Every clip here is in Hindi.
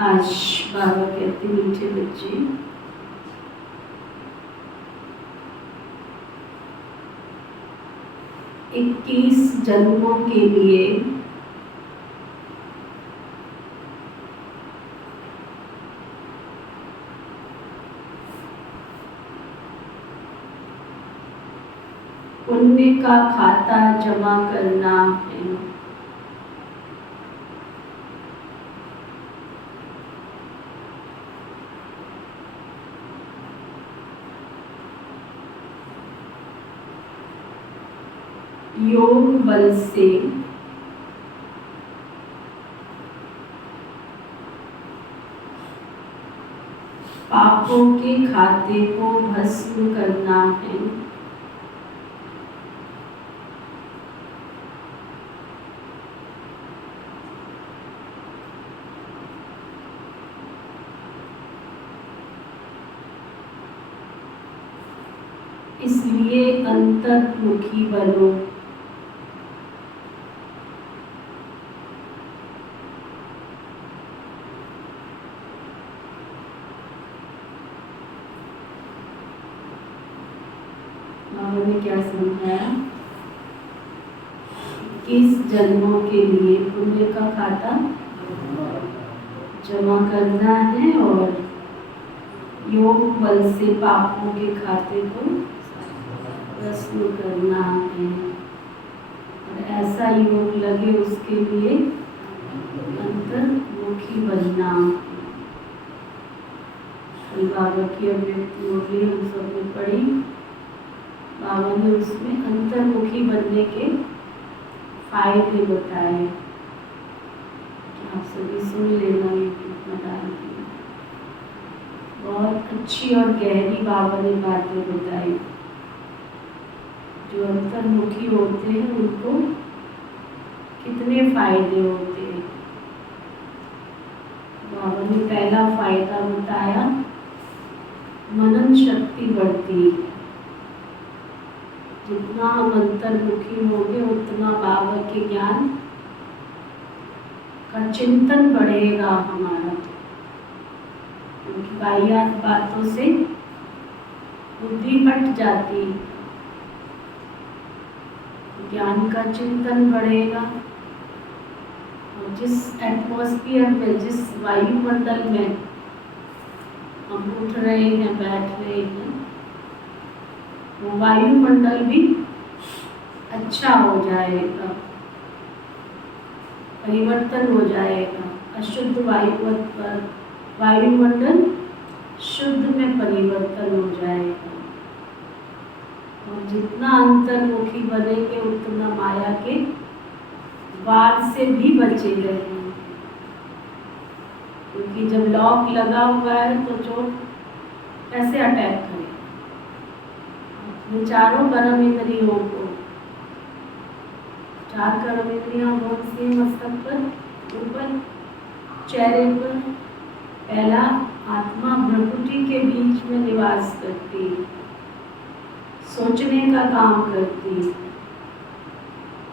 आज बाबा कहते मीठे बच्चे, 21 जन्मों के लिए पुण्य का खाता जमा करना है। योग बल से पापों के खाते को भस्म करना है। इसलिए अंतर्मुखी बनो। बाबा ने क्या समझाया? 21 जन्मों के लिए पुण्य का खाता जमा करना है और योग बल से पापों के खाते को भस्म करना है। और ऐसा योग लगे उसके लिए अंतर्मुखी बनना। कल बाबा की अभिव्यक्ति मुरली हम सब ने पढ़ी। बाबा ने उसमें अंतर्मुखी बनने के फायदे बताए कि आप सभी सुन लेना, यूट्यूब में डाल दिए। बहुत अच्छी और गहरी बाबा ने बातें बताई। जो अंतर्मुखी होते हैं उनको कितने फायदे होते हैं। बाबा ने पहला फायदा बताया, मनन शक्ति बढ़ती है। जितना हम अंतर्मुखी होंगे उतना बाबा के ज्ञान का चिंतन बढ़ेगा हमारा। क्योंकि बाह्यात बातों से बुद्धि हट जाती, ज्ञान का चिंतन बढ़ेगा। और जिस एटमॉस्फेयर में, जिस वायुमंडल में हम उठ रहे हैं, बैठ रहे हैं, वो वायुमंडल भी अच्छा हो जाएगा, परिवर्तन हो जाएगा। अशुद्ध वायुमंडल शुद्ध में परिवर्तन हो जाएगा। और जितना अंतर्मुखी बनेंगे उतना माया के वार से भी बचे रहेंगे। क्योंकि जब लॉक लगा हुआ है तो चोर कैसे अटैक करे? चारों कर्म इंद्रियों को, 4 कर्म इंद्रियां कौन सी? मस्तक पर, ऊपर, चेहरे पर। पहला आत्मा भ्रुकुटी के बीच में निवास करती, सोचने का काम करती।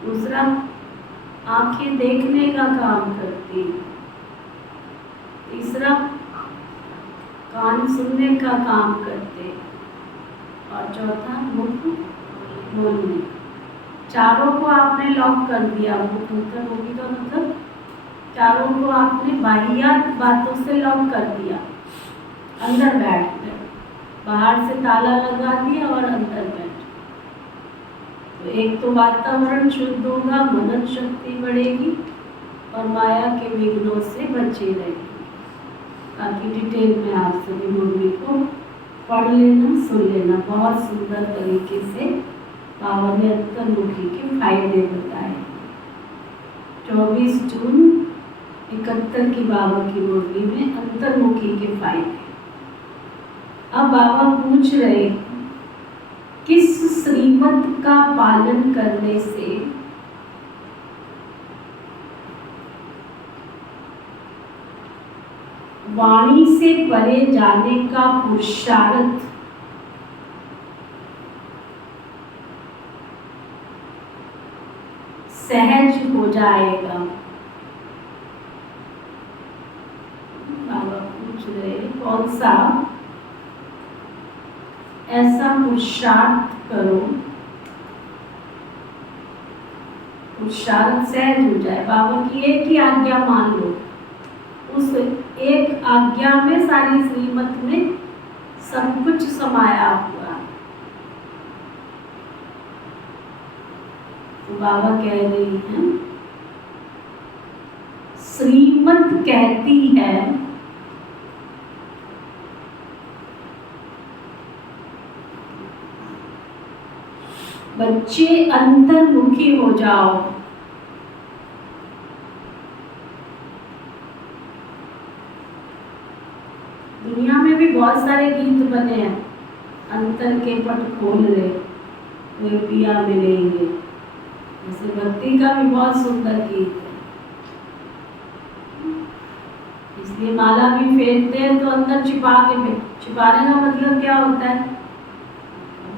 दूसरा, आंखें देखने का काम करती। तीसरा, कान सुनने का काम करते। और चौथा, मुख बोलने। चारों को आपने लॉक कर दिया। अंतर्मुखी का मतलब चारों को आपने बाह्यात बातों से लॉक कर दिया। अंदर बैठ गए, बाहर से ताला लगा दिया और अंदर बैठ। तो एक तो वातावरण शुद्ध होगा, मनन शक्ति बढ़ेगी और माया के विघ्नों से बचे रहेगी। बाकी डिटेल में आप सभी मुरली को पढ़ लेना, सुन लेना। बहुत सुंदर तरीके से बाबा ने अंतर्मुखी के फायदे बताए। 24 जून 71 की बाबा की मुरली में अंतर्मुखी के फायदे। अब बाबा पूछ रहे, किस श्रीमत का पालन करने से वाणी से परे जाने का पुरुषार्थ सहज हो जाएगा? रहे कौन सा ऐसा पुरुषार्थ करो, पुरुषार्थ सहज हो जाए। बाबा की एक ही आज्ञा मान लो, उस एक आज्ञा में सारी श्रीमत में सब कुछ समाया हुआ। तो बाबा कह रही हैं, श्रीमत कहती है बच्चे अंतर्मुखी हो जाओ। दुनिया में भी बहुत सारे गीत बने हैं, अंतर के पट खोल रहे वे पिया मिलेंगे, जैसे भक्ति का भी बहुत सुंदर गीत है। इसलिए माला भी फेरते हैं तो अंदर छिपा के, छिपाने का मतलब क्या होता है,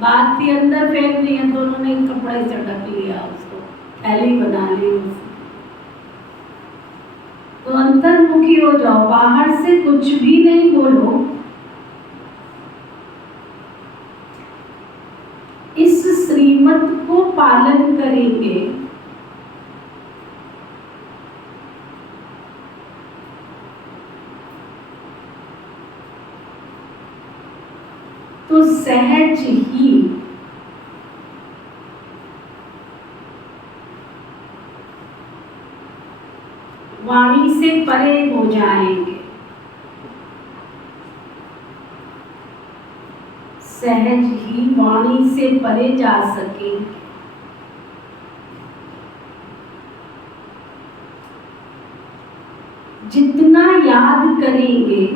बात थी अंदर फेंकनी है, दोनों ने कपड़े से ढक लिया, उसको थैली बना ली उसकी। तो अंतर्मुखी हो जाओ, बाहर से कुछ भी नहीं बोलो, इस श्रीमत को पालन करेंगे तो सहज ही वाणी से परे हो जाएंगे, सहज ही वाणी से परे जा सकेंगे। जितना याद करेंगे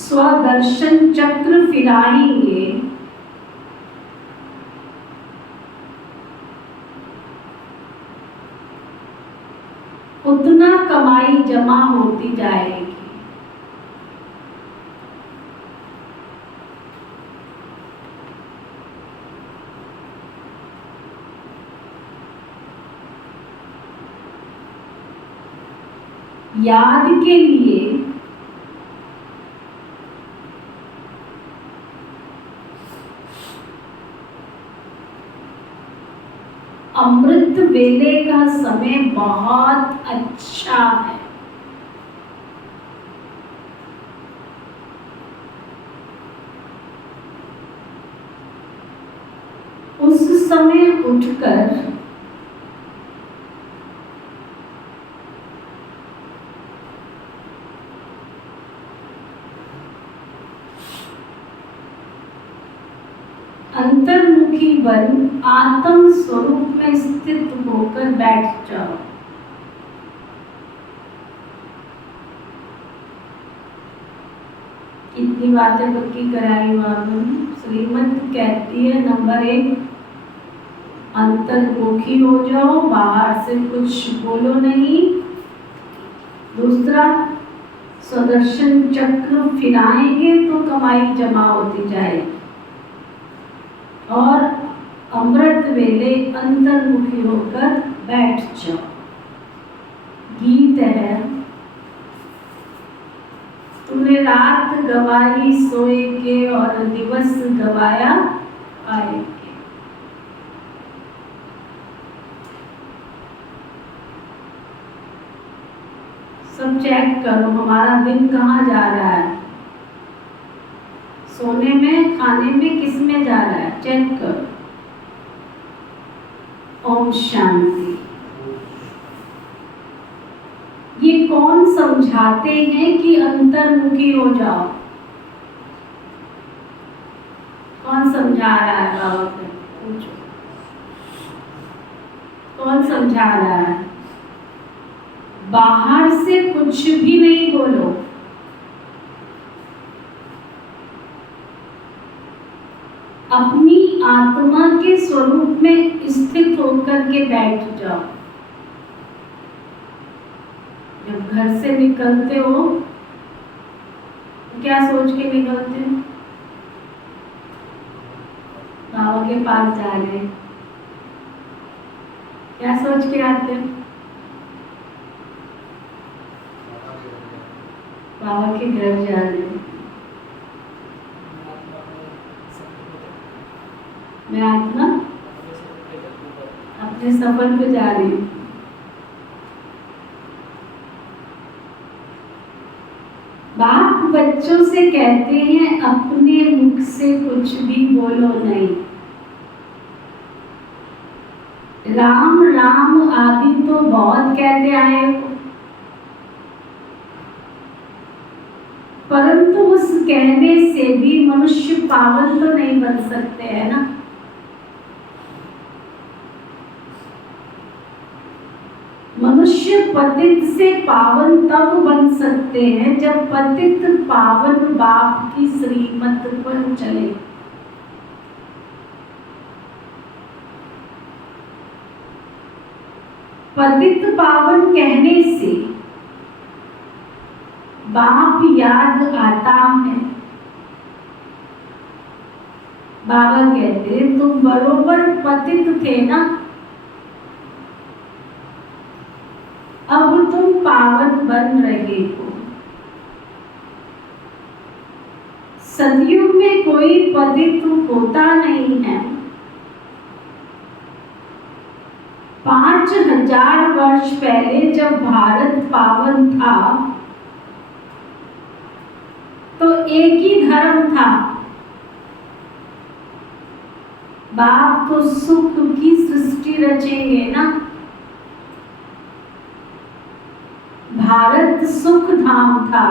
स्वदर्शन चक्र फिराएंगे, उतना कमाई जमा होती जाएगी। याद के लिए अमृत वेले का समय बहुत अच्छा है। उस समय उठकर अंतर्मुखी बन आत्म स्वरूप में स्थित होकर बैठ जाओ। कितनी बातें पक्की कराई बाबा ने। श्रीमत कहती है नंबर 1 अंतर्मुखी हो जाओ, बाहर से कुछ बोलो नहीं। दूसरा, सुदर्शन चक्र फिराएंगे तो कमाई जमा होती जाएगी। और अमृत वेले अंतर्मुखी होकर बैठ जाओ। गीत है, तूने रात गवाई सोए के और दिवस गवाया आए के। सब चेक करो हमारा दिन कहाँ जा रहा है, सोने में, खाने में, किस में जा रहा है, चेक करो। ओम शांति। ये कौन समझाते हैं कि अंतर्मुखी हो जाओ? कौन समझा रहा है बाबा को? पूछो, कौन समझा रहा है? बाहर से कुछ भी नहीं बोलो, अपनी आत्मा के स्वरूप में स्थित होकर के बैठ जाओ। जब घर से निकलते हो क्या सोच के निकलते हो? बाबा के पास जा रहे हैं, क्या सोच के आते हो? बाबा के घर जा रहे हो? मैं आत्मा अपने सफर पे जा रही हूँ। बाप बच्चों से कहते हैं अपने मुख से कुछ भी बोलो नहीं। राम राम आदि तो बहुत कहते आए हो, परंतु उस कहने से भी मनुष्य पावन तो नहीं बन सकते, है ना? मनुष्य पतित से पावन तब बन सकते हैं जब पतित पावन बाप की श्रीमत पर चले। पतित पावन कहने से बाप याद आता है। बाबा कहते तुम बरोबर पतित थे ना, अब तुम पावन बन रहे हो। सतयुग में कोई पतित होता नहीं है। 5000 वर्ष पहले जब भारत पावन था तो एक ही धर्म था। बाप तो सुख की सृष्टि रचेंगे ना। भारत सुख धाम था।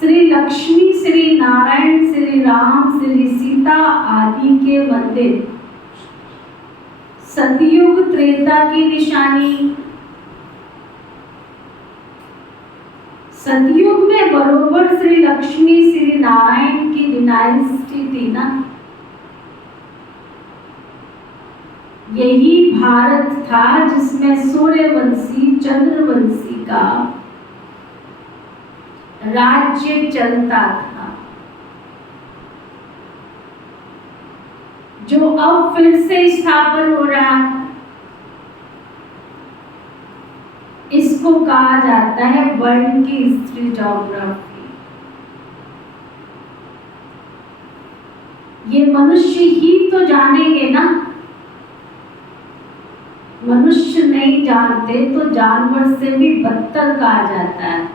श्री लक्ष्मी, श्री नारायण, श्री राम, श्री सीता आदि के मंदिर सतयुग त्रेता की निशानी। सतयुग में बरोबर श्री लक्ष्मी, श्री नारायण की डिनाइस्टी थी ना। यही भारत था जिसमें सूर्यवंशी, चंद्रवंशी का राज्य चलता था, जो अब फिर से स्थापन हो रहा है। इसको कहा जाता है वर्ल्ड की हिस्ट्री ज्योग्राफी। ये मनुष्य ही तो जानेंगे ना। मनुष्य नहीं जानते तो जानवर से भी बदतर कहा जाता है।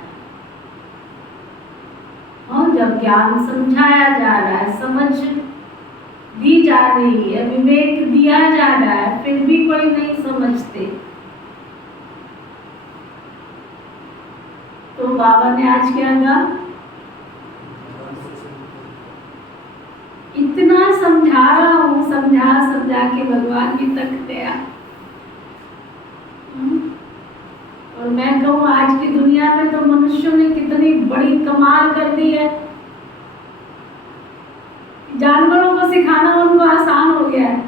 और जब ज्ञान समझाया जा रहा है, समझ दी जा रही है, विवेक दिया जा रहा है, फिर भी कोई नहीं समझते, तो बाबा ने आज क्या कहा? इतना समझा रहा हूँ, समझा के भगवान भी तकते हैं। और मैं कहूँ आज की दुनिया में तो मनुष्यों ने कितनी बड़ी कमाल कर दी है। जानवरों को सिखाना उनको आसान हो गया है।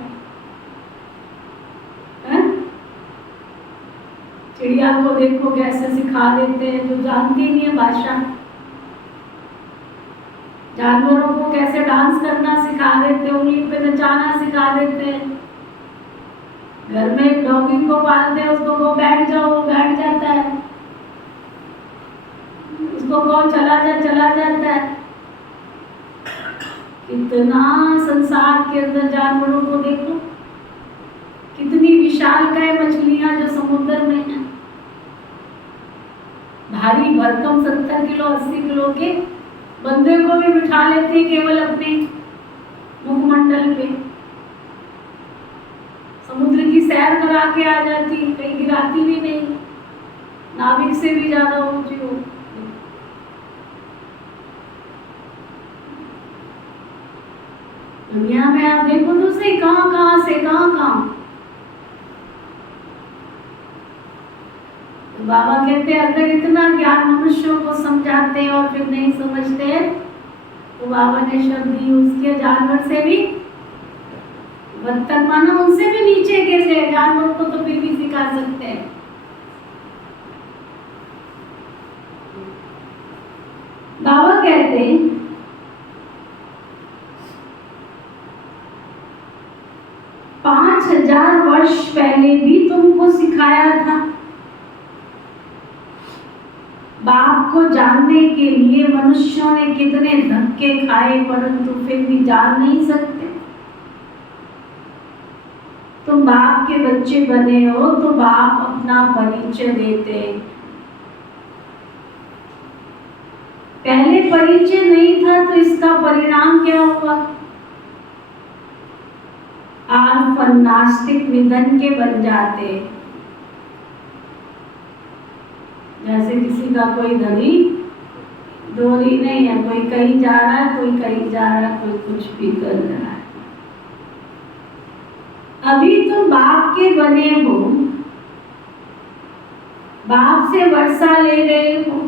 चिड़िया को देखो कैसे सिखा देते हैं जो जानती नहीं है भाषा। जानवरों को कैसे डांस करना सिखा देते हैं, उंगली पे नचाना सिखा देते हैं। घर में एक डॉगी को पालते हैं, उसको वो बैठ जाओ, वो बैठ जाता है। उसको कहो चला जाता है। कितना संसार के अंदर जानवरों को देखो, कितनी विशालकाय मछलियां जो समुद्र में हैं। भारी भरकम 70 किलो 80 किलो के बंदे को भी बिठा लेते हैं केवल अपने मुखमंडल पे। समुद्र की सैर करा के आ जाती, कहीं गिराती भी नहीं, नाविक से भी ज्यादा ऊंची हो। दुनिया में आप देखो तो सही, कहां से कहां। तो बाबा कहते हैं अगर इतना ज्ञान मनुष्यों को समझाते हैं और फिर नहीं समझते, तो बाबा ने शब्द यूज किया जानवर से भी बदतर, माना उनसे भी नीचे गिर गए। जानवर को तो फिर भी सिखा सकते हैं। बाबा कहते हैं 5000 वर्ष पहले भी तुमको सिखाया था। बाप को जानने के लिए मनुष्यों ने कितने धक्के खाए, परंतु फिर भी जान नहीं सकते। तुम बाप के बच्चे बने हो तो बाप अपना परिचय देते। पहले परिचय नहीं था तो इसका परिणाम क्या हुआ? आप नास्तिक निधन के बन जाते। जैसे किसी का कोई धनी डोरी नहीं है, कोई कहीं जा रहा है, कोई कहीं जा रहा है, कोई कुछ भी कर रहा है। अभी तो बाप के बने हो, बाप से वर्षा ले रहे हो,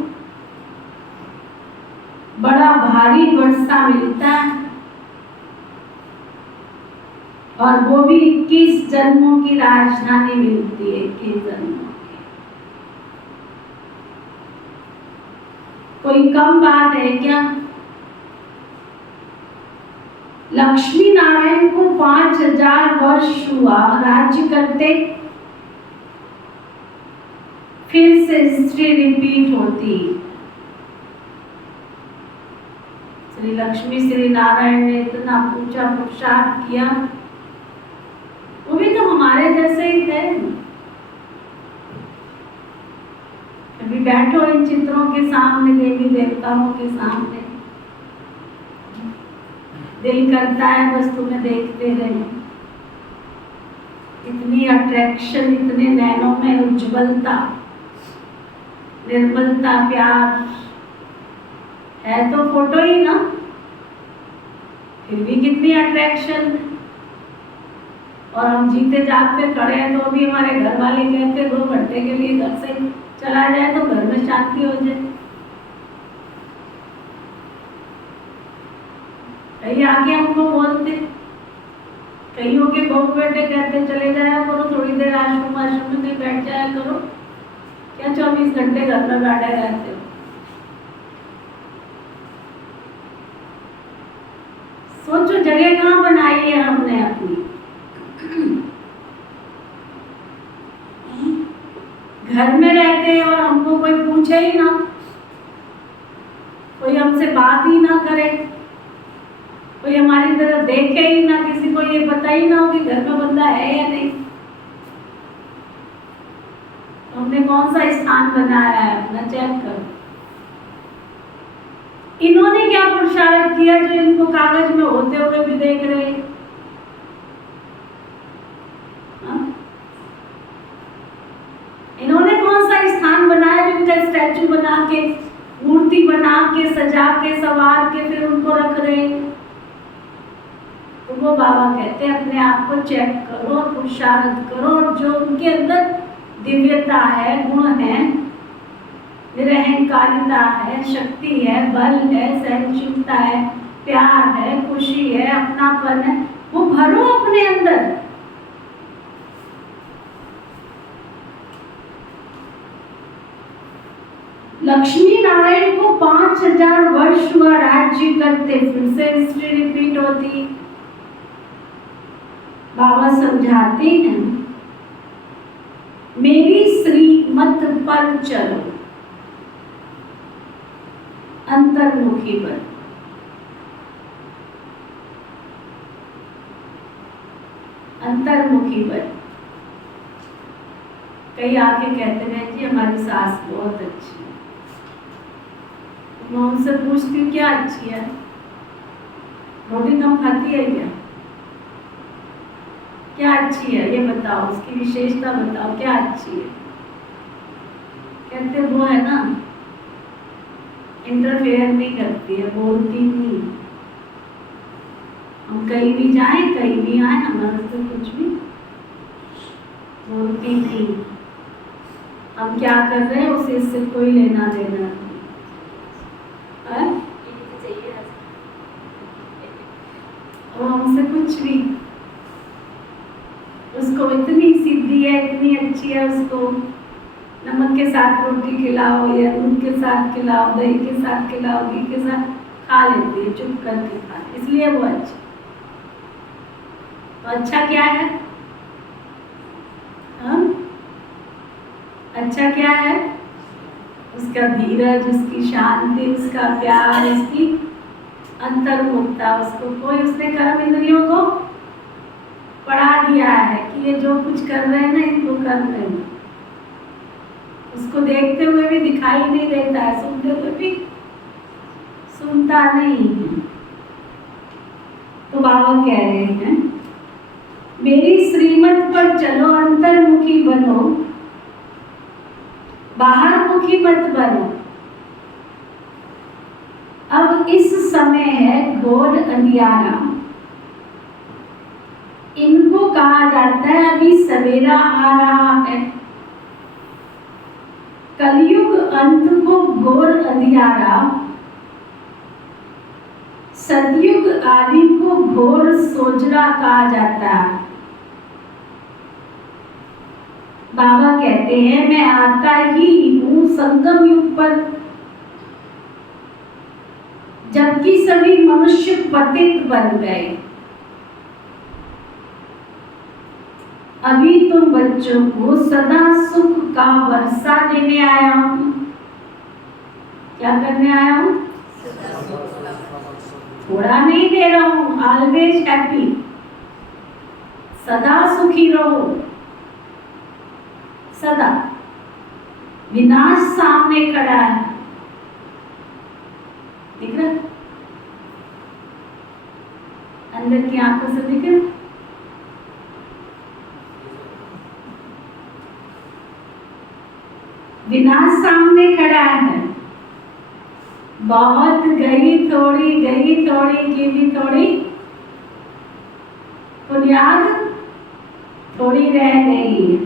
बड़ा भारी वर्षा मिलता है, और वो भी 21 जन्मों की राजधानी मिलती है। 21 जन्मों की कोई कम बात है क्या? लक्ष्मी नारायण को 5000 वर्ष हुआ राज्य करते, फिर से हिस्ट्री रिपीट होती। श्री लक्ष्मी श्री नारायण ने इतना पूछा पुरुषार्थ किया, वो भी तो हमारे जैसे ही थे। अभी बैठो इन चित्रों के सामने, देवी देवताओं के सामने, दिल करता है बस तुम्हें देखते रहे। इतनी अट्रैक्शन, इतने नैनों में उज्ज्वलता, निर्मलता, प्यार है तो फोटो ही ना, फिर भी कितनी अट्रैक्शन। और हम जीते जागते खड़े हैं तो भी हमारे घर वाले कहते 2 घंटे के लिए घर से चला जाए तो घर में शांति हो जाए। कहीं आके हमको बोलते, कहीं होके बहू बेटे कहते चले जाया करो, थोड़ी देर आश्रम में कहीं बैठ जाया करो। क्या 24 घंटे घर में बैठे रहते हो? सोचो जगह कहाँ बनाई है हमने अपनी। घर में रहते हैं और हमको कोई पूछे ही ना, कोई हमसे बात ही ना करे, कोई हमारी तरफ देखे ही ना, किसी को ये पता ही ना हो कि घर में बंदा है या नहीं। तो हमने कौन सा स्थान बनाया है अपना? चेक करो। इन्होंने क्या पुरुषार्थ किया जो इनको कागज में होते हुए भी देख रहे? इन्होंने कौन सा स्थान बनाया जिनका स्टैचू बना के, मूर्ति बना के, सजा के, संवार के फिर उनको रख रहे? तो वो बाबा कहते हैं अपने आप को चेक करो, पुरुषार्थ करो, और जो उनके अंदर दिव्यता है, गुण है, निरहंकारिता है, शक्ति है, बल है, सहनशीलता है, प्यार है, खुशी है, अपनापन है, वो भरो अपने अंदर। लक्ष्मी नारायण को 5000 वर्ष हुआ राज्य करते, फिर से हिस्ट्री रिपीट होती। बाबा समझाते हैं मेरी श्रीमत पर चलो, अंतर्मुखी पर। अंतर्मुखी पर कई आके कहते हैं जी हमारी सास बहुत अच्छी है। मैं उनसे पूछती हूँ क्या अच्छी है? रोटी कम खाती है क्या? क्या अच्छी है ये बताओ, उसकी विशेषता बताओ, क्या अच्छी है? कहते वो है ना, इंटरफेयर नहीं करती है, बोलती नहीं। हम कहीं भी जाएं, कहीं भी आए, हमारे से कुछ भी बोलती नहीं। हम क्या कर रहे हैं उसे इससे कोई लेना देना नहीं। और हमसे कुछ भी, उसको इतनी सिद्धि है, इतनी अच्छी है, उसको नमक के साथ रोटी खिलाओ या दूध के साथ खिलाओ, दही के साथ खिलाओ, घी के साथ खा लेती है, चुप करके खा, इसलिए वो अच्छी। तो अच्छा क्या है? हाँ? अच्छा क्या है? उसका धीरज, उसकी शांति, उसका प्यार, उसकी अंतर्मुखता। उसको कोई, उसने कर्म इंद्रियों को पढ़ा दिया है कि ये जो कुछ कर रहे हैं ना, इनको कर रहे हैं। उसको देखते हुए भी दिखाई नहीं देता है, सुनते हुए भी सुनता नहीं है। तो बाबा कह रहे हैं, मेरी श्रीमत पर चलो, अंतर्मुखी बनो, बाहर मुखी मत बनो। अब इस समय है घोर अंधियारा, इनको कहा जाता है अभी सवेरा आ रहा है। कलयुग अंत को घोर अंधियारा, सतयुग आदि को घोर सोजरा कहा जाता है। बाबा कहते हैं, मैं आता ही हूँ संगम युग पर, जबकि सभी मनुष्य पतित बन गए। अभी तुम बच्चों को सदा सुख का वर्षा देने आया हूँ। क्या करने आया हूँ? थोड़ा नहीं दे रहा हूँ, ऑलवेज हैप्पी, सदा सुखी रहो, सदा। विनाश सामने खड़ा है, दिख रहा? अंदर की आंखों से दिख रहा? विनाश सामने खड़ा है। बहुत गई थोड़ी की भी थोड़ी, बुनियाद थोड़ी रह गई है।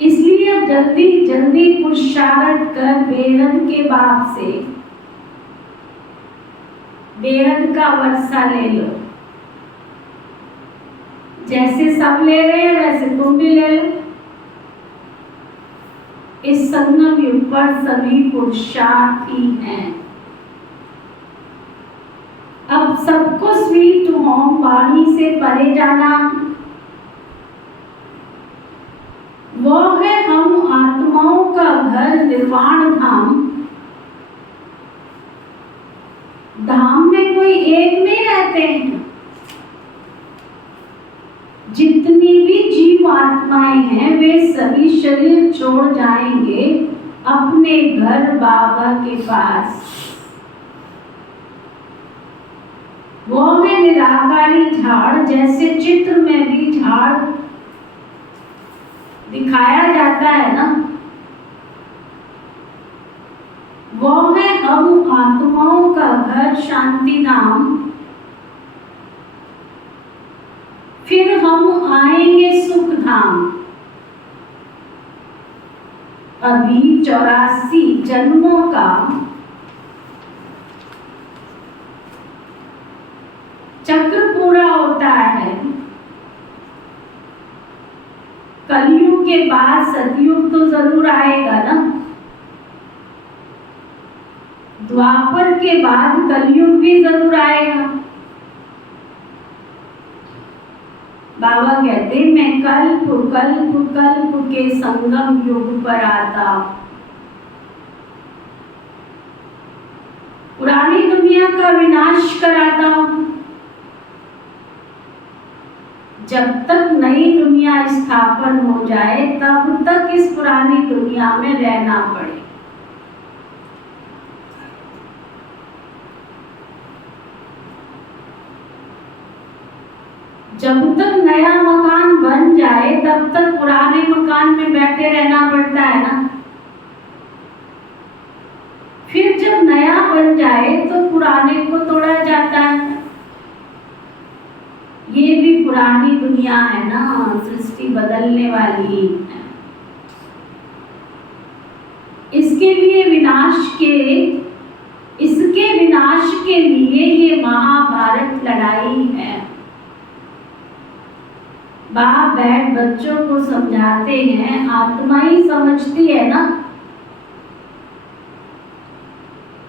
इसलिए अब जल्दी जल्दी पुरुषार्थ कर बेहद के बाप से बेहद का वर्षा ले लो। जैसे सब ले रहे हैं वैसे तुम भी ले लो। इस संगम युग पर सभी पुरुषार्थी हैं। अब सबको स्वीट होम वाणी से परे जाना, वो है हम आत्माओं का घर निर्वाण धाम। धाम में कोई एक नहीं रहते हैं। जितनी भी जीव आत्माएं हैं वे सभी शरीर छोड़ जाएंगे अपने घर बाबा के पास। वो है निराकारी झाड़, जैसे चित्र में भी झाड़ दिखाया जाता है ना, वो है हम आत्माओं का घर शांति धाम। फिर हम आएंगे सुख धाम। अभी 84 जन्मों का चक्र पूरा होता है। कलयुग के बाद सतयुग तो जरूर आएगा ना। द्वापर के बाद कलयुग भी जरूर आएगा। बाबा कहते मैं कल्प कल्प कल्प के संगम युग पर आता। पुरानी दुनिया का विनाश कराता हूं। जब तक नई दुनिया स्थापन हो जाए तब तक इस पुरानी दुनिया में रहना पड़े। जब तक नया मकान बन जाए तब तक पुराने मकान में बैठे रहना पड़ता है ना। फिर जब नया बन जाए तो पुराने को तोड़ा जाता है। ये भी पुरानी दुनिया है ना, सृष्टि बदलने वाली है। इसके विनाश के लिए ये महाभारत लड़ाई है। बाप बैठ बच्चों को समझाते हैं, आत्मा ही समझती है ना।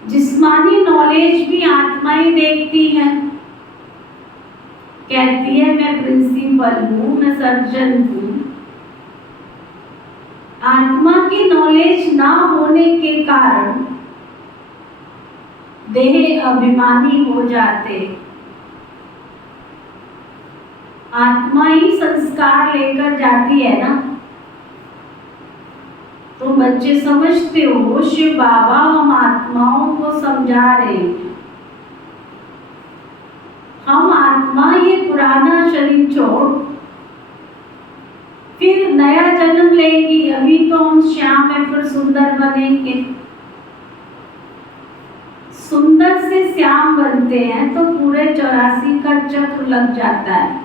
जिस्मानी नॉलेज भी आत्मा ही देखती है। कहती है मैं प्रिंसिपल हूँ, मैं सर्जन हूँ। आत्मा की नॉलेज ना होने के कारण देह अभिमानी हो जाते। आत्मा ही संस्कार लेकर जाती है ना। तो बच्चे समझते हो शिव बाबा हम आत्माओं को समझा रहे हैं। हम आत्मा ये पुराना शरीर छोड़ फिर नया जन्म लेगी। अभी तो हम श्याम है, फिर सुंदर बनेंगे। सुंदर से श्याम बनते हैं तो पूरे 84 का चक्र लग जाता है।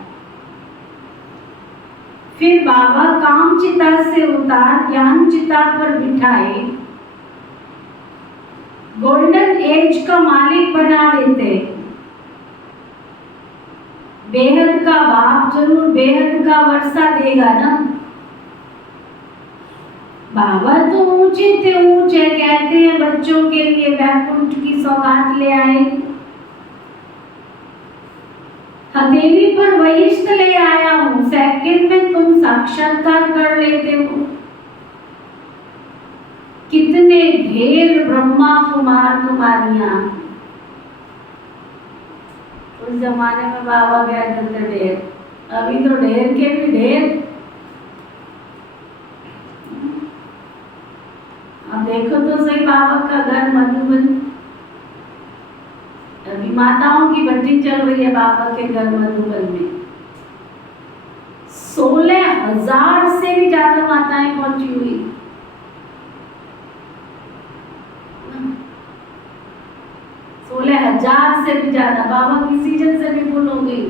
फिर बाबा काम चिता से उतार ज्ञान चिता पर बिठाए गोल्डन एज का मालिक बना देते। बेहद का बाप जरूर बेहद का वर्षा देगा ना। बाबा तो ऊंचे थे ऊंचे, कहते हैं बच्चों के लिए वैकुंठ की सौगात ले आए। हथेली पर वहिष्ठ ले आया हूँ, सेकंड में तुम साक्षात्कार कर लेते हो। कितने ढेर ब्रह्मा कुमार कुमारियां। उस जमाने में बाबा क्या करते ढेर, अभी तो ढेर के भी ढेर। अब देखो तो सही बाबा का घर मधुबन। अभी माताओं की भट्टी चल रही है बाबा के घर मधुबन में। 16,000 से भी ज्यादा माताएं पहुंची हुई। 16,000 से भी ज्यादा। बाबा की सीजन से भी फुल हो गई।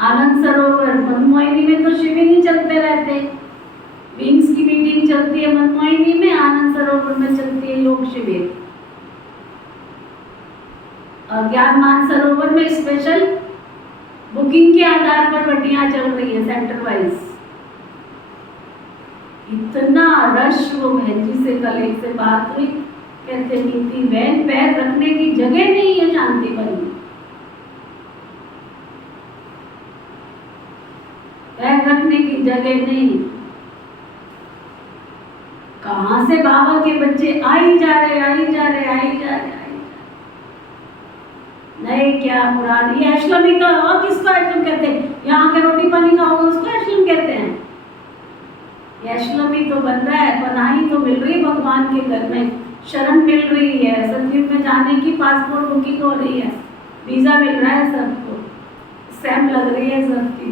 आनंद सरोवर मनमोहिनी में तो शिविर ही चलते रहते। विंग्स की मीटिंग चलती है मनमोहिनी में, आनंद सरोवर में चलती है योग शिविर। और ज्ञान मानसरोवर में स्पेशल बुकिंग के आधार पर भट्टियां चल रही है सेंटर वाइज। इतना रश। वो बहन जी से कल एक से बात हुई, कहते नीति बहन पैर रखने की जगह नहीं है शांतिवन में। पैर रखने की जगह नहीं। कहां से बाबा के बच्चे आई जा रहे आई जा रहे आई जा रहे। नहीं क्या पुरानी एशलमी का और किसको एशलम कहते हैं? यहाँ के रोटी पानी का होगा उसको एशलम कहते हैं। एशलमी तो बन रहा है, पनाही तो मिल रही भगवान के घर में, शरण मिल रही है, सतयुग में जाने की पासपोर्ट बुकिंग हो रही है, वीजा मिल रहा है सबको, स्टैम्प लग रही है सबकी।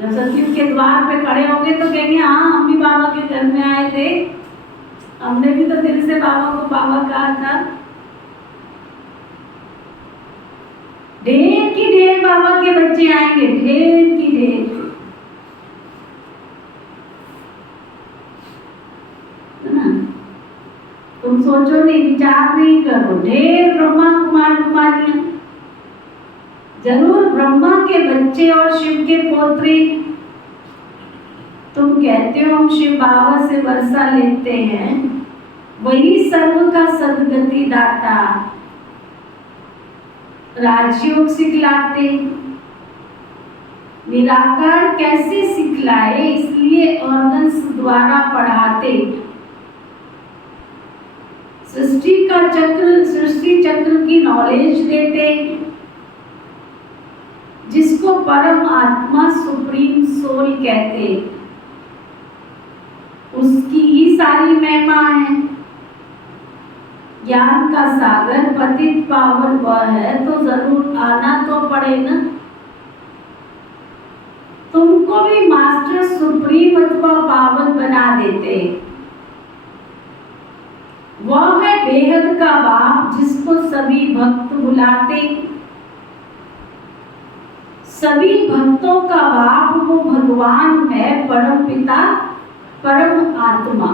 जब सतयुग के द्वार पे खड़े होंगे तो कहेंगे हाँ हम भी बाबा के घर में आए थे, हमने भी तो दिल से बाबा को बाबा कहा था। ढेर की ढेर बाबा के बच्चे आएंगे, ढेर की ढेर। तुम सोचो नहीं, विचार नहीं करो। ढेर ब्रह्मा कुमार कुमारियां, जरूर ब्रह्मा के बच्चे और शिव के पोत्री। तुम कहते हो हम शिव बाबा से वर्षा लेते हैं, वही सर्व का सदगति दाता। राजयोग सिखलाते, निराकार कैसे सिखलाए, इसलिए ऑर्गन्स द्वारा पढ़ाते। सृष्टि का चक्र, सृष्टि चक्र की नॉलेज देते, जिसको परम आत्मा सुप्रीम सोल कहते। उसकी ही सारी महिमा है। ज्ञान का सागर पतित पावन वह है, तो जरूर आना तो पड़े ना। तुमको भी मास्टर सुप्रीम अथवा पावन बना देते। वह है बेहद का बाप, जिसको सभी भक्त बुलाते। सभी भक्तों का बाप वो भगवान है, परम पिता परम आत्मा।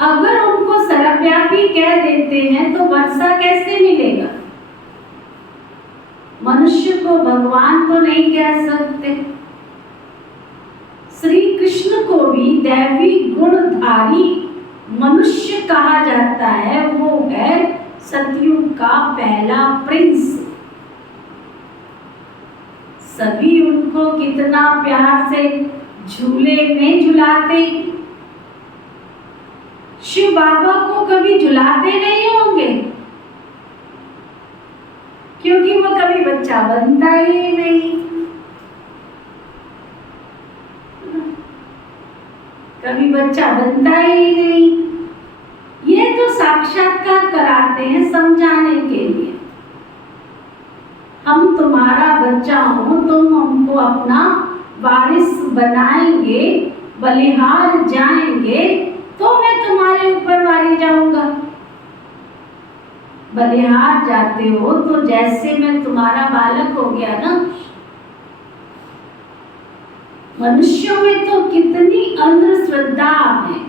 अगर उनको सर्वव्यापी कह देते हैं तो वर्षा कैसे मिलेगा? मनुष्य को भगवान तो नहीं कह सकते। श्री कृष्ण को भी दैवी गुणधारी मनुष्य कहा जाता है वो है सतयुग का पहला प्रिंस। सभी उनको कितना प्यार से झूले में झुलाते। शिव बाबा को कभी झुलाते नहीं होंगे, क्योंकि वो कभी बच्चा बनता ही नहीं, कभी बच्चा बनता ही नहीं। ये तो साक्षात्कार कराते हैं समझाने के लिए। हम तुम्हारा बच्चा हो, तुम हमको अपना वारिस बनाएंगे, बलिहार जाएंगे तो मैं तुम्हारे ऊपर वारी जाऊंगा। बलिहार जाते हो तो जैसे मैं तुम्हारा बालक हो गया ना। मनुष्यों में तो कितनी अंधश्रद्धा है,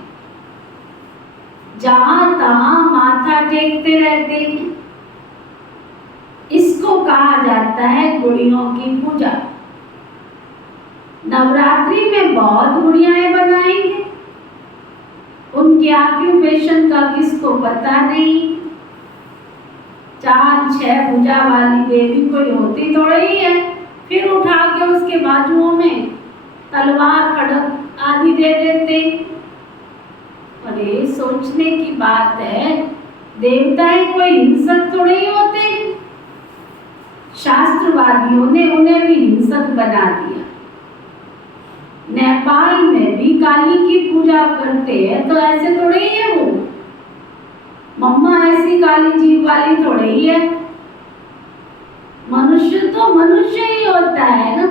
जहां तहां माथा टेकते रहते हैं। इसको कहा जाता है गुड़ियों की पूजा। नवरात्रि में बहुत गुड़ियाएं बनाएंगे, उनके ऑक्यूपेशन का किसको पता नहीं। 4-6 भुजा वाली देवी कोई होती थोड़ी ही है, फिर उठा के उसके बाजुओं में तलवार खड़क आदि दे देते। अरे सोचने की बात है, देवताएं कोई हिंसक थोड़े ही होते। शास्त्रवादियों ने उन्हें भी हिंसक बना दिया। नेपाल में भी काली की पूजा करते हैं तो ऐसे थोड़े ही है वो। मम्मा ऐसी काली जीव वाली थोड़े ही है। मनुष्य तो मनुष्य ही होता है ना।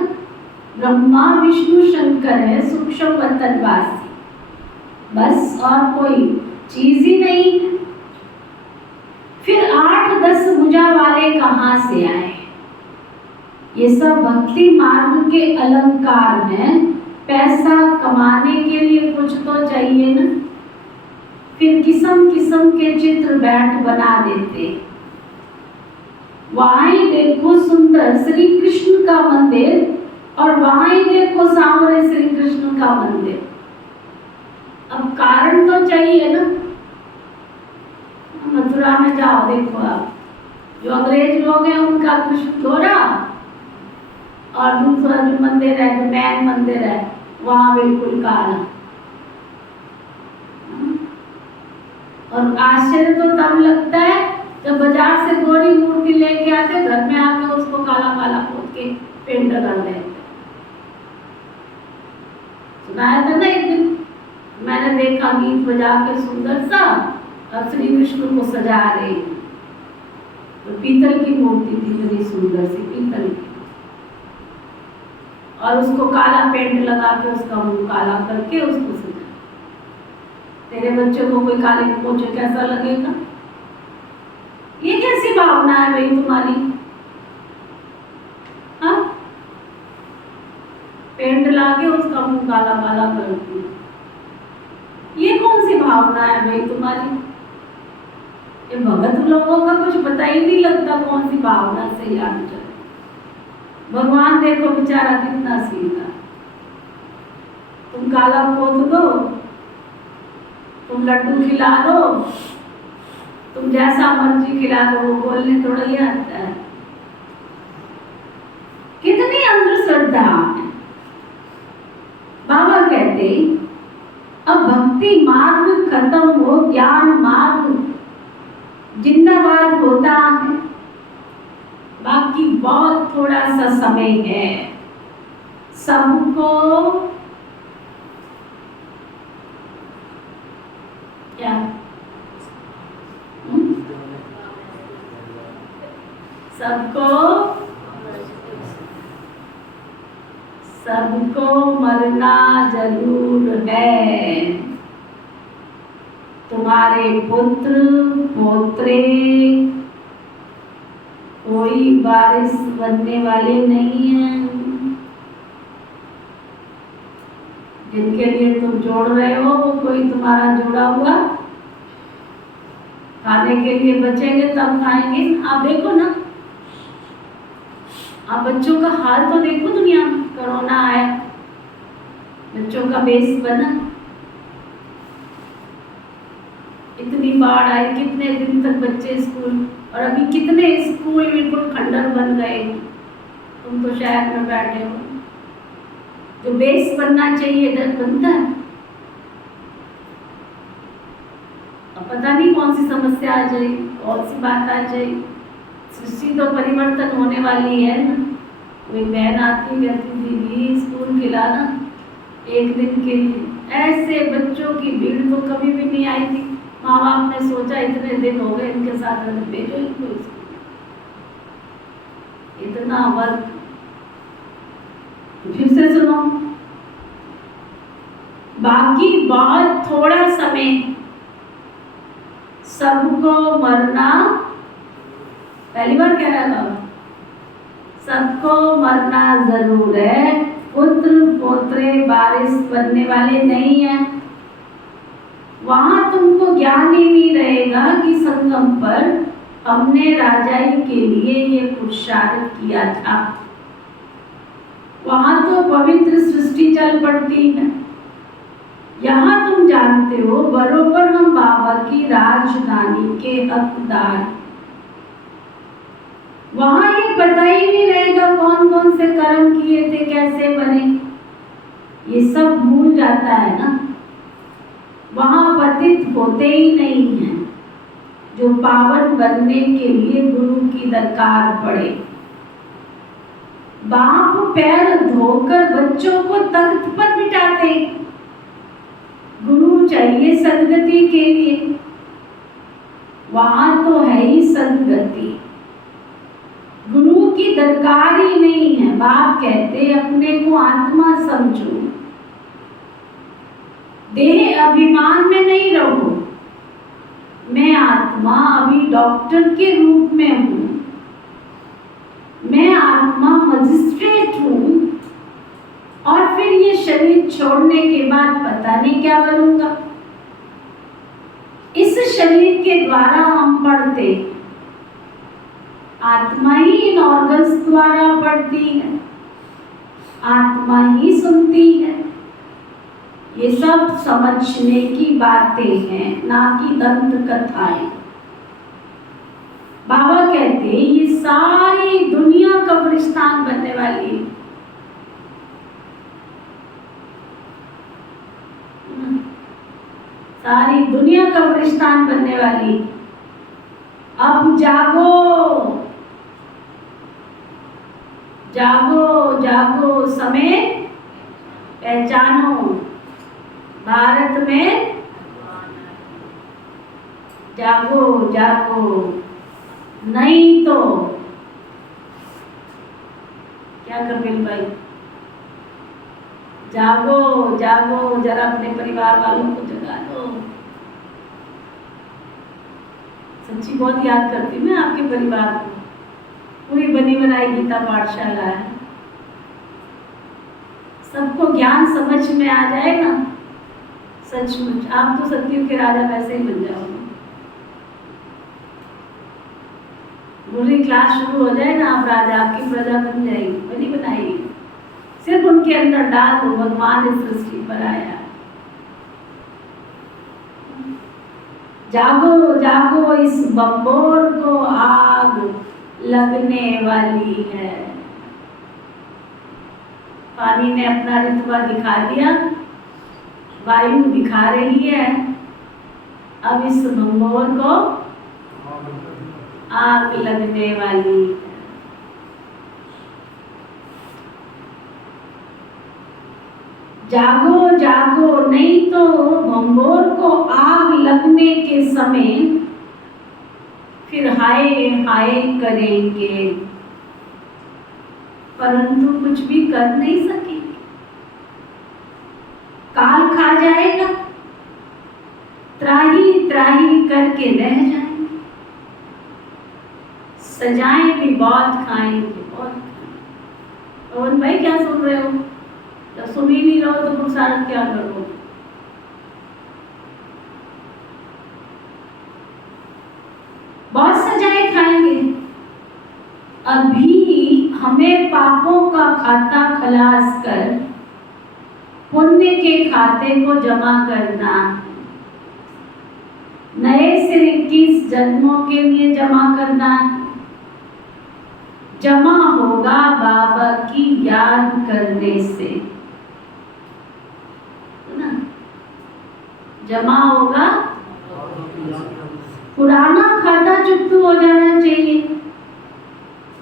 ब्रह्मा विष्णु शंकर है सूक्ष्म वतनवासी, बस और कोई चीज ही नहीं। फिर 8-10 भुजा वाले कहाँ से आए? ये सब भक्ति मार्ग के अलंकार हैं। पैसा कमाने के लिए कुछ तो चाहिए ना। फिर किस्म किस्म के चित्र बैठ बना देते। वहां ही देखो सुंदर श्री कृष्ण का मंदिर और वहां ही देखो सांवरे श्री कृष्ण का मंदिर। अब कारण तो चाहिए ना। मथुरा में जाओ, देखो आप, जो अंग्रेज लोग हैं उनका कृष्ण गोरा, और दूसरा जो मंदिर है, जो मैन मंदिर है, वहां बिल्कुल काला। और आश्चर्य तो तब लगता है जब बाजार से गोरी मूर्ति लेके आते, घर में आके उसको काला काला पोत के पेंट कर देते। सुनाया था ना एक दिन, मैंने देखा गीत बजा के सुंदर सा और श्री कृष्ण को सजा रहे। तो पीतल की मूर्ति थी, बड़ी सुंदर सी पीतल की, और उसको काला पेंट लगा के उसका मुंह काला करके उसको सजा। तेरे बच्चों को कोई काले पोछे कैसा लगेगा? ये कैसी भावना है भाई तुम्हारी? हाँ, पेंट लाके उसका मुंह काला काला कर दिया। ये कौन सी भावना है भाई तुम्हारी? ये भगत लोगों का कुछ पता ही नहीं लगता कौन सी भावना से याद चले। भगवान देखो बेचारा कितना सीधा। तुम काला पोत दो, तुम लड्डू खिला दो, तुम जैसा मर्जी खिला दो, वो बोलने थोड़ा ही आता है। कितनी अंधश्रद्धा है। बाबा कहते अब भक्ति मार्ग खत्म हो, ज्ञान मार्ग जिंदाबाद होता है। बाकी बहुत थोड़ा सा समय है। सबको क्या सबको मरना जरूर है। तुम्हारे पुत्र पोत्रे कोई वारिस बनने वाले नहीं हैं। जिनके लिए तुम जोड़ रहे हो वो कोई तुम्हारा जोड़ा हुआ खाने के लिए बचेंगे तब खाएंगे। आप देखो ना, आप बच्चों का हाल तो देखो। दुनिया में कोरोना आया, बच्चों का बेस बना, इतनी बाढ़ आई, कितने दिन तक बच्चे स्कूल, और अभी कितने स्कूल बिल्कुल खंडर बन गए। तुम तो शहर में बैठे हो, जो बेस बनना चाहिए इधर बनता है। अब पता नहीं कौन सी समस्या आ जाए, कौन सी बात आ जाए। सृष्टि तो परिवर्तन होने वाली है ना। कोई बहन आती कहती दीदी स्कूल खिलाना एक दिन के लिए। ऐसे बच्चों की भीड़ तो कभी भी नहीं आई थी। माँ बाप ने सोचा इतने दिन हो गए इनके साथ भेजो इनको स्कूल, इतना वर्क। फिर से सुनो, बाकी बहुत थोड़ा समय, सबको मरना, पहली बार कह रहा था, सबको मरना जरूर है। पुत्र पोत्रे बारिश बनने वाले नहीं है। वहां तुमको ज्ञान ही नहीं रहेगा कि संगम पर हमने राजाई के लिए ये पुरुषार्थ किया था। वहां तो पवित्र सृष्टि चल पड़ती है। यहाँ तुम जानते हो बरोबर हम बाबा की राजधानी के हकदार। वहां ये पता ही नहीं रहेगा कौन कौन से कर्म किए थे, कैसे बने, ये सब भूल जाता है ना। वहां पतित होते ही नहीं हैं जो पावन बनने के लिए गुरु की दरकार पड़े। बाप पैर धोकर बच्चों को तख्त पर बिठाते। गुरु चाहिए सदगति के लिए, वहां तो है ही सदगति। गुरु की दरकार ही नहीं है। बाप कहते अपने को आत्मा समझो, देह अभिमान में नहीं रहो। मैं आत्मा अभी डॉक्टर के रूप में हूँ, मैं आत्मा मजिस्ट्रेट हूँ, और फिर ये शरीर छोड़ने के बाद पता नहीं क्या बनूंगा। इस शरीर के द्वारा हम पढ़ते, आत्मा ही इन ऑर्गन्स द्वारा पढ़ती है, आत्मा ही सुनती है। ये सब समझने की बातें हैं, ना कि दंत कथाएं। बाबा कहते ये सारी दुनिया कब्रिस्तान बनने वाली है। सारी दुनिया कब्रिस्तान बनने वाली। अब जागो जागो जागो, समय पहचानो। भारत में जागो जागो, नहीं तो क्या कर मेरे भाई, जागो जागो, जरा अपने परिवार वालों को जगा दो। सच्ची बहुत याद करती हूँ मैं आपके परिवार को। पूरी बनी बनाई गीता पाठशाला है। सबको ज्ञान समझ में आ जाए ना, सचमुच आप तो सत्युग के राजा वैसे ही बन जाओगे। बुरी क्लास शुरू हो जाए ना, आप राजा, आपकी प्रजा बन जाएगी, बनी बनाएगी। सिर्फ उनके अंदर डाल दो, भगवान इस सृष्टि पर आया। जागो जागो, इस बम्बोर को आग लगने वाली है। पानी ने अपना रुतबा दिखा दिया, वायु दिखा रही है। अब इस बम्बोर को आग लगने वाली है। जागो जागो, नहीं तो बम्बोर को आग लगने के समय फिर हाय हाय करेंगे, परंतु कुछ भी कर नहीं सकेंगे। काल खा जाएगा, त्राही त्राही करके रह जाएंगे। सजाएं भी बहुत खाएंगे, बहुत खाएंगे। और भाई क्या सुन रहे हो? जब सुन ही नहीं रहो तो पुरुषार्थ क्या करो? बहुत सजाए खाएंगे। अभी हमें पापों का खाता खलास कर पुण्य के खाते को जमा करना। नए सिर 21 जन्मों के लिए जमा करना है। जमा होगा बाबा की याद करने से, है ना? जमा होगा, पुराना खाता चुप्पू हो जाना चाहिए।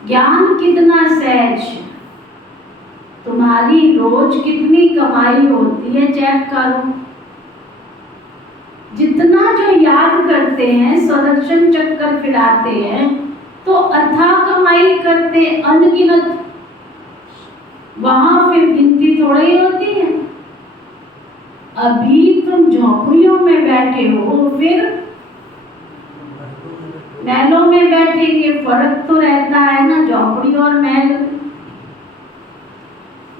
ज्ञान कितना सहज, तुम्हारी रोज कितनी कमाई होती है चेक करो। जितना जो याद करते हैं, संरक्षण चक्कर फिराते हैं, तो अथाह कमाई करते अनगिनत। वहां फिर गिनती थोड़ी होती है। अभी तुम झोपड़ियों में बैठे हो, फिर महलों में बैठेंगे। फर्क तो रहता है ना झोपड़ी और महल।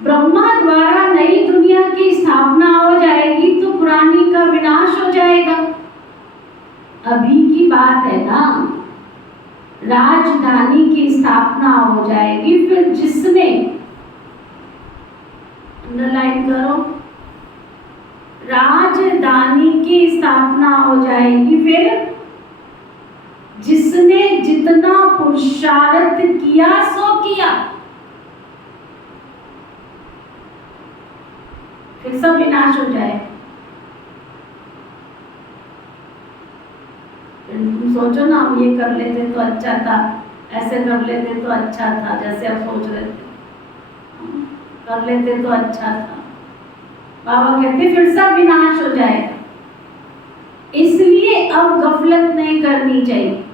ब्रह्मा द्वारा नई दुनिया की स्थापना हो जाएगी तो पुरानी का विनाश हो जाएगा। अभी की बात है ना, राजधानी की स्थापना हो जाएगी। फिर जिसने, अंडरलाइन करो, राजधानी की स्थापना हो जाएगी। फिर जिसने जितना पुरुषार्थ किया सो किया, फिर सब विनाश हो जाए। तुम सोचो ना, हम ये कर लेते तो अच्छा था, ऐसे कर लेते तो अच्छा था, जैसे आप सोच रहे थे, कर लेते तो अच्छा था। बाबा कहते फिर सब विनाश हो जाएगा। इसलिए अब गफलत नहीं करनी चाहिए।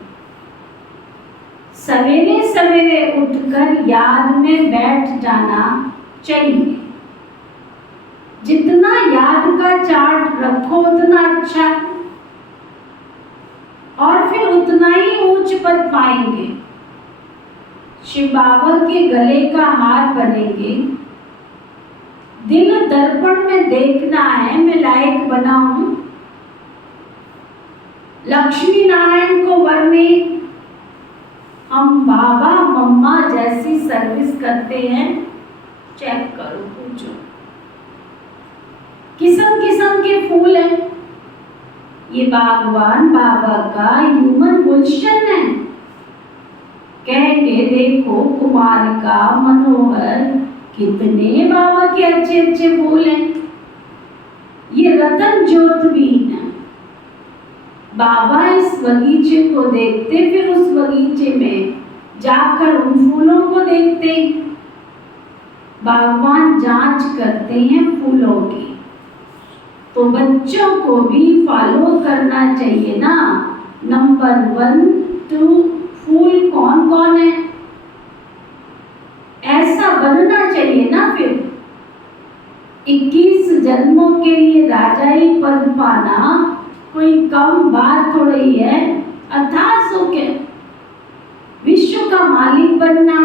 सवेरे सवेरे उठकर याद में बैठ जाना चाहिए। जितना याद का चार्ट रखो उतना अच्छा, और फिर उतना ही उच्च पद पाएंगे। शिव बाबा के गले का हार बनेंगे। दिल दर्पण में देखना है मैं लायक बना हूं। लक्ष्मी नारायण को वरने हम बाबा मम्मा जैसी सर्विस करते हैं, चेक करो, पूछो। किस्म किस्म के फूल हैं। ये बागवान बाबा का ह्यूमन गुलशन है। कहेंगे देखो कुमार का मनोहर, कितने बाबा के अच्छे अच्छे फूल हैं। ये रतन ज्योत भी है। बाबा इस बगीचे को देखते, फिर उस बगीचे में जाकर उन फूलों को देखते। बागवान जांच करते हैं फूलों की, तो बच्चों को भी फॉलो करना चाहिए ना। नंबर 1, 2 फूल कौन कौन है, ऐसा बनना चाहिए ना। फिर 21 जन्मों के लिए राजाई पद पाना कोई कम बात थोड़ी है। अर्थात सो के विश्व का मालिक बनना।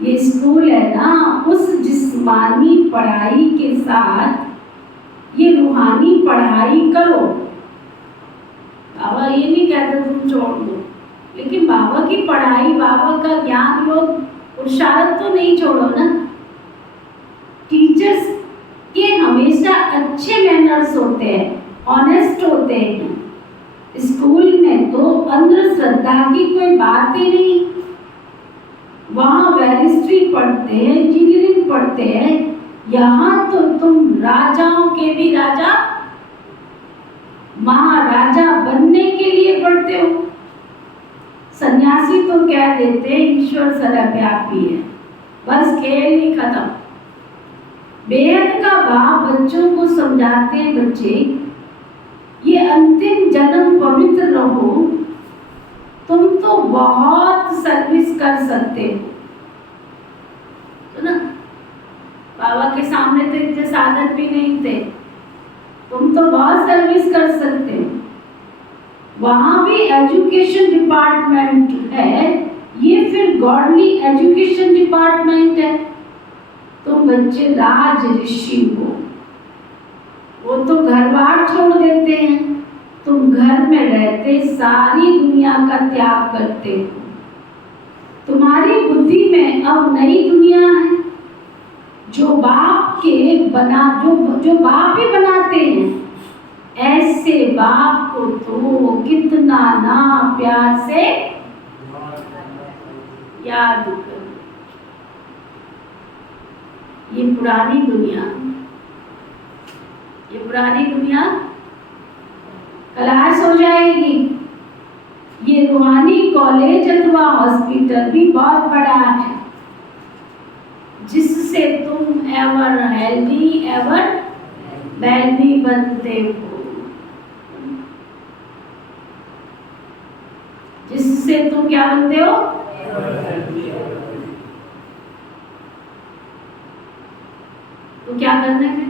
ये स्कूल है ना, उस जिस्मानी पढ़ाई के साथ ये रूहानी पढ़ाई करो। बाबा ये नहीं कहते तुम छोड़ दो, लेकिन बाबा की पढ़ाई, बाबा का ज्ञान योग पुरुषार्थ तो नहीं छोड़ो ना। टीचर्स के हमेशा अच्छे मैनर्स होते हैं, ऑनेस्ट होते हैं। स्कूल में तो अंधश्रद्धा की कोई बात ही नहीं। वहाँ बैरिस्ट्री पढ़ते हैं, इंजीनियरिंग पढ़ते हैं। यहाँ तो तुम राजाओं के भी राजा, महाराजा बनने के लिए पढ़ते हो। सन्यासी तो कह देते हैं ईश्वर सर्वव्यापी है, बस खेल ही खत्म। बेहद का भाव बच्चों को समझाते हैं, बच्चे ये अंतिम जन्म पवित्र रहो, तुम तो बहुत सर्विस कर सकते हो। तो ना बाबा के सामने तो इतने साधन भी नहीं थे, तुम तो बहुत सर्विस कर सकते हो। वहाँ भी एजुकेशन डिपार्टमेंट है, ये फिर गॉडली एजुकेशन डिपार्टमेंट है। तुम बच्चे राज ऋषि हो, वो तो घर बार छोड़ देते हैं, तुम घर में रहते सारी दुनिया का त्याग करते हो। तुम्हारी बुद्धि में अब नई दुनिया है, जो बाप के बना जो बाप ही बनाते हैं, ऐसे ऐसे बाप को तो कितना ना प्यार से याद करो। ये पुरानी दुनिया, ये पुरानी दुनिया क्लास हो जाएगी। ये रूहानी कॉलेज अथवा हॉस्पिटल भी बहुत बड़ा है, जिससे तुम एवर हेल्दी एवर वेल्दी बनते हो, जिससे तुम क्या बनते हो? तो क्या करना है?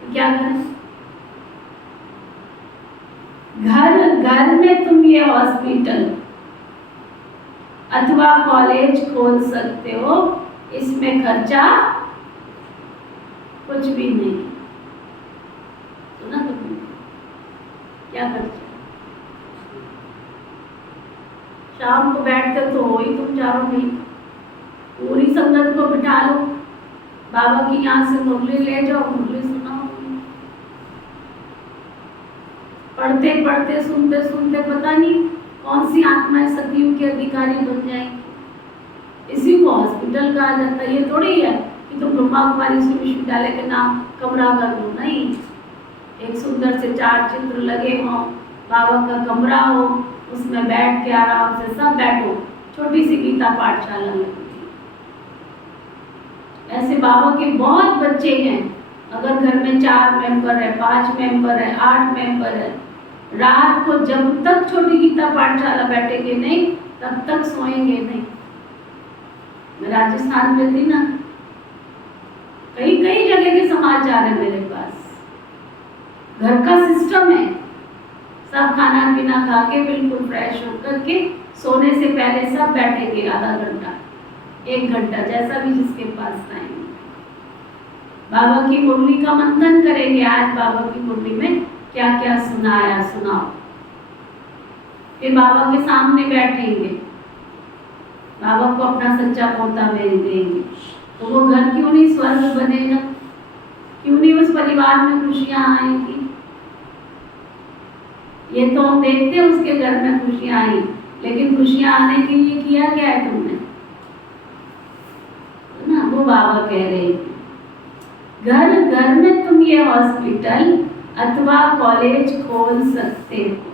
तो क्या करना? घर घर में तुम ये हॉस्पिटल अथवा कॉलेज खोल सकते हो, इसमें खर्चा कुछ भी नहीं। सुना तुमने? क्या खर्चा? शाम को बैठते तो हो ही तुम चारों में, पूरी संगत को बिठा लो, बाबा की यहाँ से मुरली ले जाओ, मुरली सुनाओ, पढ़ते पढ़ते सुनते सुनते पता नहीं कौन सी आत्माएं सतयुग के अधिकारी बन जाएंगी। इसी को हॉस्पिटल कहा जाता है। ये थोड़ी है कि तुम ब्रह्मा कुमारी विश्वविद्यालय के नाम कमरा कर दो, नहीं। एक सुंदर से 4 चित्र लगे हों, बाबा का कमरा हो, उसमें बैठ के आराम से सब बैठो, छोटी सी गीता पाठशाला लगती है। ऐसे बाबा के बहुत बच्चे हैं। अगर घर में 4 मेंबर है, 5 मेंबर है, 8 मेंबर है, रात को जब तक छोटी गीता पाठशाला बैठेंगे नहीं, तब तक सोएंगे नहीं। मैं राजस्थान में थी ना, कई कई जगह के समाचार है मेरे पास। घर का सिस्टम है, सब खाना पीना खा के बिल्कुल फ्रेश होकर के सोने से पहले सब बैठेंगे आधा घंटा 1 घंटा, जैसा भी जिसके पास टाइम। बाबा की मुरली का मंथन करेंगे। आज बाबा की मुरली में क्या क्या सुनाया, सुनाओ। फिर बाबा के सामने बैठेंगे, बाबा को अपना सच्चा पोता भेज देंगे, तो वो घर क्यों नहीं स्वर्ग बनेगा? क्यों नहीं उस परिवार में खुशियां आएंगी? ये तो हम देखते हैं उसके घर में खुशियां आई, लेकिन खुशियां आने के लिए किया क्या है तुमने? ना, वो बाबा कह रहे हैं घर घर में तुम ये हॉस्पिटल अथवा कॉलेज खोल सकते हो,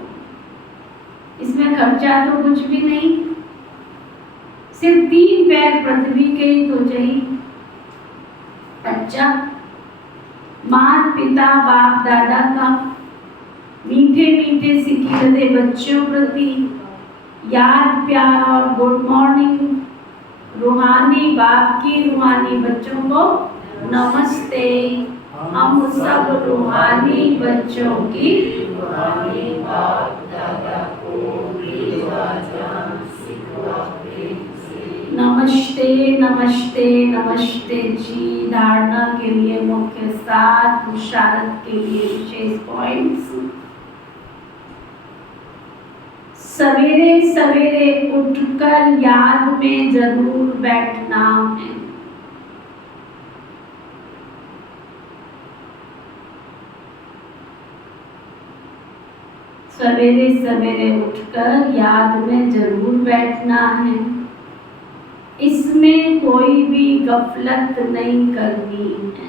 इसमें खर्चा तो कुछ भी नहीं, सिर्फ 3 पैर पृथ्वी के ही तो चाहिए। अच्छा, माता पिता बाप दादा का मीठे मीठे सिकीरदे बच्चों प्रति याद प्यार और गुड मॉर्निंग। रूहानी बाप की रूहानी बच्चों को नमस्ते। हम सब रूहानी बच्चों की रूहानी बाप दादा को नमस्ते नमस्ते नमस्ते जी। धारणा के लिए मुख्य 7, पुरुषार्थ के लिए विशेष पॉइंट्स। सवेरे सवेरे उठकर याद में जरूर बैठना है। सवेरे सवेरे उठकर याद में जरूर बैठना है। इसमें कोई भी गफलत नहीं करनी है।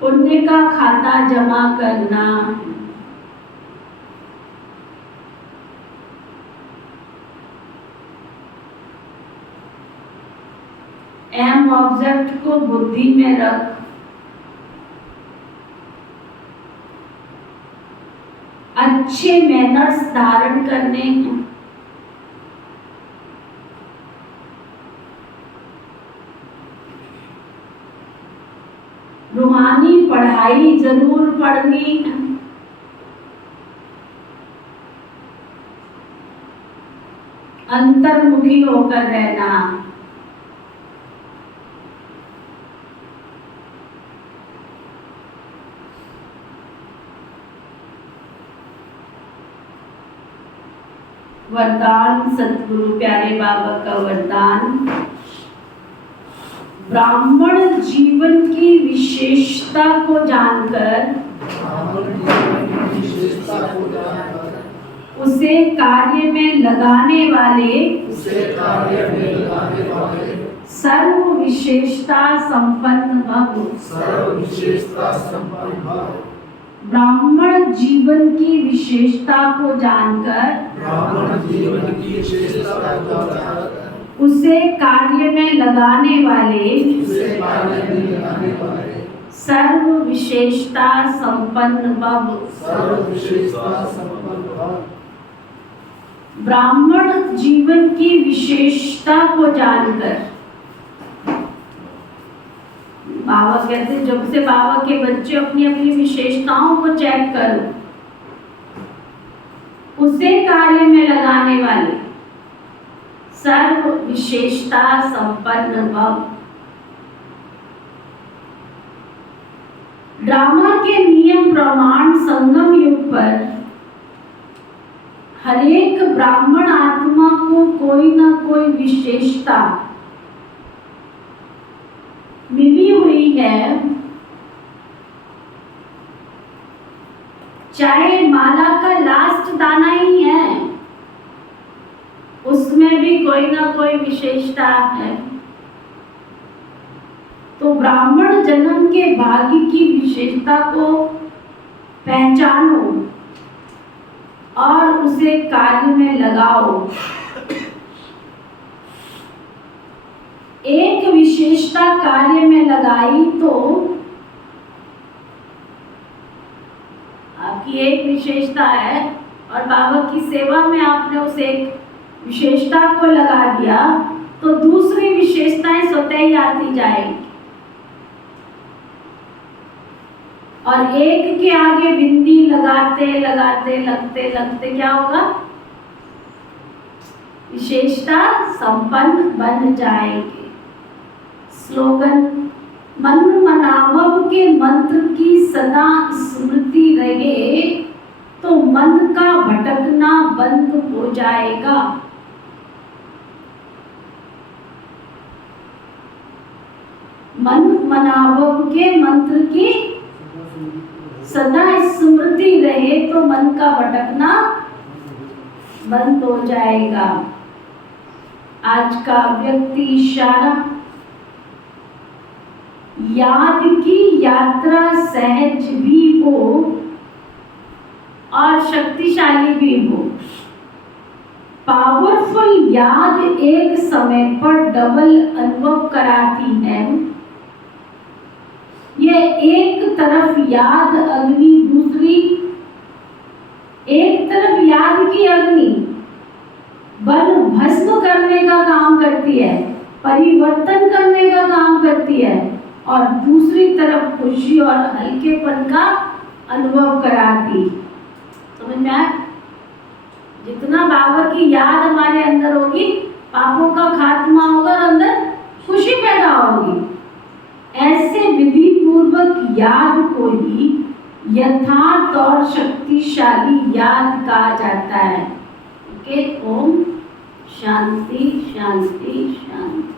पुण्य का खाता जमा करना है। एम ऑब्जेक्ट को बुद्धि में रख। अच्छे मैनर्स धारण करने हैं। रूहानी पढ़ाई जरूर पढ़नी है। अंतर्मुखी होकर रहना। वरदान सतगुरु प्यारे बाबा का वरदान, ब्राह्मण जीवन की विशेषता को जानकर उसे कार्य में लगाने वाले सर्व विशेषता संपन्न भव। ब्राह्मण जीवन की विशेषता को जानकर उसे कार्य में लगाने वाले सर्व विशेषता संपन्न भव। ब्राह्मण जीवन की विशेषता को जानकर, बाबा कहते हैं जब से बाबा के बच्चे अपनी अपनी विशेषताओं को चेक करो, उसे कार्य में लगाने वाले सर्व विशेषता संपन्न भव। ड्रामा के नियम प्रमाण संगम युग पर हरेक ब्राह्मण आत्मा को कोई ना कोई विशेषता मिली हुई है, चाहे माला का लास्ट दाना ही है, उसमें भी कोई ना कोई विशेषता है। तो ब्राह्मण जन्म के भाग्य की विशेषता को पहचानो और उसे कार्य में लगाओ। एक विशेषता कार्य में लगाई तो आपकी एक विशेषता है और बाबा की सेवा में आपने उस एक विशेषता को लगा दिया तो दूसरी विशेषताएं स्वतः ही आती जाएगी और एक के आगे बिंदी लगाते लगाते लगते लगते क्या होगा, विशेषता संपन्न बन जाएगी। स्लोगन, मन मनाभव के मंत्र की सदा स्मृति रहे तो मन का भटकना बंद हो जाएगा। मन मनाभव के मंत्र की सदा स्मृति रहे तो मन का भटकना बंद हो जाएगा। आज का व्यक्ति इशारा, याद की यात्रा सहज भी हो और शक्तिशाली भी हो। पावरफुल याद एक समय पर डबल अनुभव कराती है। यह एक तरफ याद अग्नि, दूसरी एक तरफ याद की अग्नि बल भस्म करने का काम करती है, परिवर्तन करने का काम करती है और दूसरी तरफ खुशी और हल्केपन का अनुभव कराती। समझ में आया? जितना बाबा की याद हमारे अंदर होगी, पापों का खात्मा होगा और अंदर खुशी पैदा होगी। ऐसे विधि पूर्वक याद को ही यथार्थ और शक्तिशाली याद कहा जाता है। ओके, ओम शांति शांति शांति।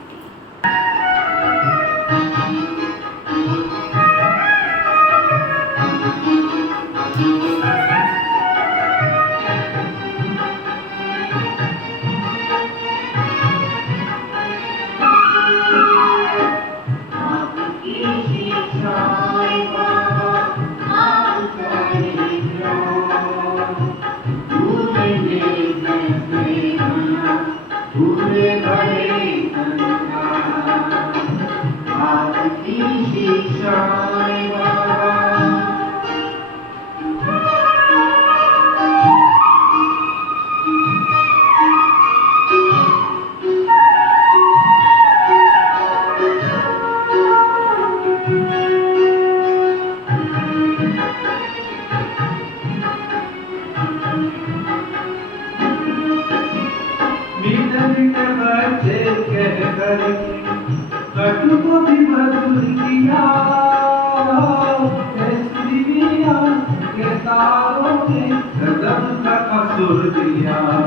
के तारों ने कदम का कसूर दिया।